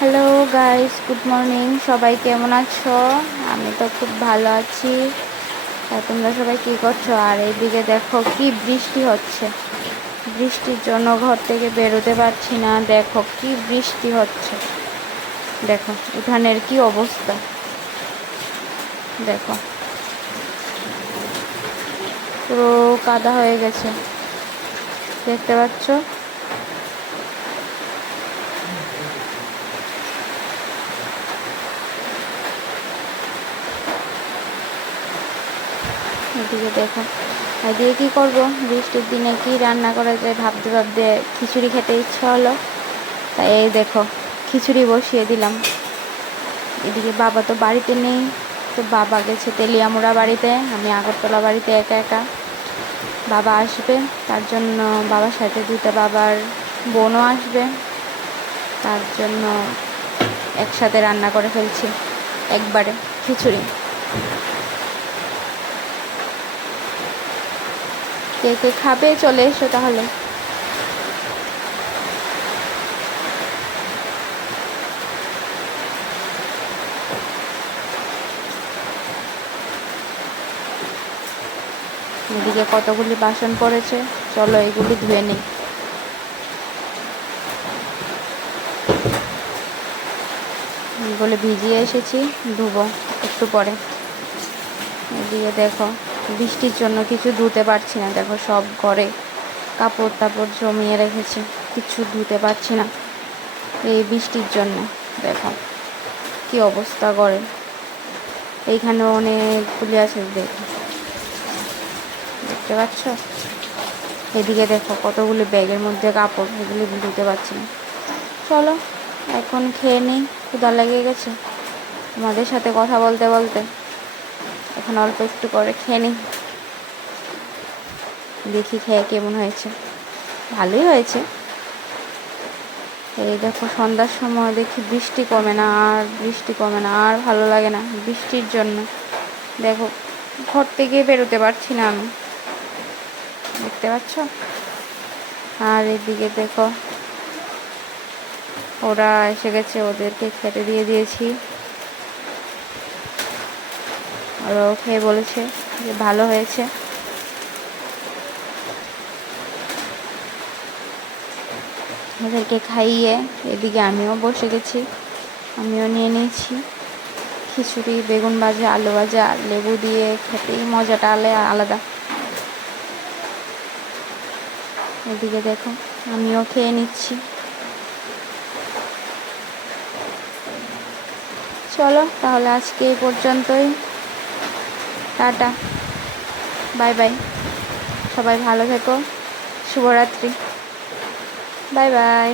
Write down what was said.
Hello guys, good morning. সবাই কেমন আছো? আমি তো খুব ভালো আছি। আর তোমরা সবাই কী করছো? আর এইদিকে দেখো কি বৃষ্টি হচ্ছে। বৃষ্টির জন্য ঘর থেকে বেরোতে পারছি না। দেখো কি বৃষ্টি হচ্ছে। দেখো উঠানের কি অবস্থা। দেখো পুরো কাদা হয়ে গেছে, দেখতে পাচ্ছ? এদিকে দেখো, এদিকে কী করবো, বৃষ্টির দিনে কি রান্না করা যায় ভাবতে ভাবতে খিচুড়ি খেতে ইচ্ছা হলো। তাই এই দেখো খিচুড়ি বসিয়ে দিলাম। এদিকে বাবা তো বাড়িতে নেই, তো বাবা গেছে তেলিয়ামুড়া বাড়িতে, আমি আগরতলা বাড়িতে একা একা। বাবা আসবে, তার জন্য বাবার সাথে দুটো বাবার বোনও আসবে, তার জন্য একসাথে রান্না করে ফেলছি একবারে খিচুড়ি। কে কে খাবে চলে এসো তাহলে। এদিকে কতগুলি বাসন পড়েছে, চলো এগুলি ধুয়ে নিই। এগুলো ভিজিয়ে এসেছি, ধুবো একটু পরে। এদিকে দেখো বৃষ্টির জন্য কিছু ধুতে পারছি না। দেখো সব ঘরে কাপড় টাপড় জমিয়ে রেখেছি, কিছু ধুতে পারছি না এই বৃষ্টির জন্য। দেখো কি অবস্থা করে, এইখানে অনেকগুলি আছে, দেখতে পাচ্ছ? এদিকে দেখো কতগুলি ব্যাগের মধ্যে কাপড়, এগুলি ধুতে পারছি না। চলো এখন খেয়ে নিই, ক্ষুধা লেগে গেছে তোমাদের সাথে কথা বলতে বলতে। এখন অল্প একটু করে খেয়ে নিই, দেখি খেয়ে কেমন হয়েছে। ভালোই হয়েছে। এই দেখো সন্ধ্যার সময় দেখি বৃষ্টি কমে না, আর বৃষ্টি কমে না, আর ভালো লাগে না বৃষ্টির জন্য। দেখো ঘর থেকে বেরোতে পারছি না আমি, দেখতে পাচ্ছ? আর এদিকে দেখো ওরা এসে গেছে, ওদেরকে খেতে দিয়ে দিয়েছি। ওরাও খেয়ে বলেছে যে ভালো হয়েছে। ওদেরকে খাইয়ে এদিকে আমিও বসে গেছি, আমিও নিয়ে নিয়েছি খিচুড়ি, বেগুন ভাজা, আলু ভাজা, লেবু দিয়ে খেতেই মজাটা আলাদা। এদিকে দেখো আমিও খেয়ে নিচ্ছি। চলো তাহলে আজকে এই পর্যন্তই, টাটা, বাই বাই। সবাই ভালো থেকো, শুভরাত্রি, বাই বাই।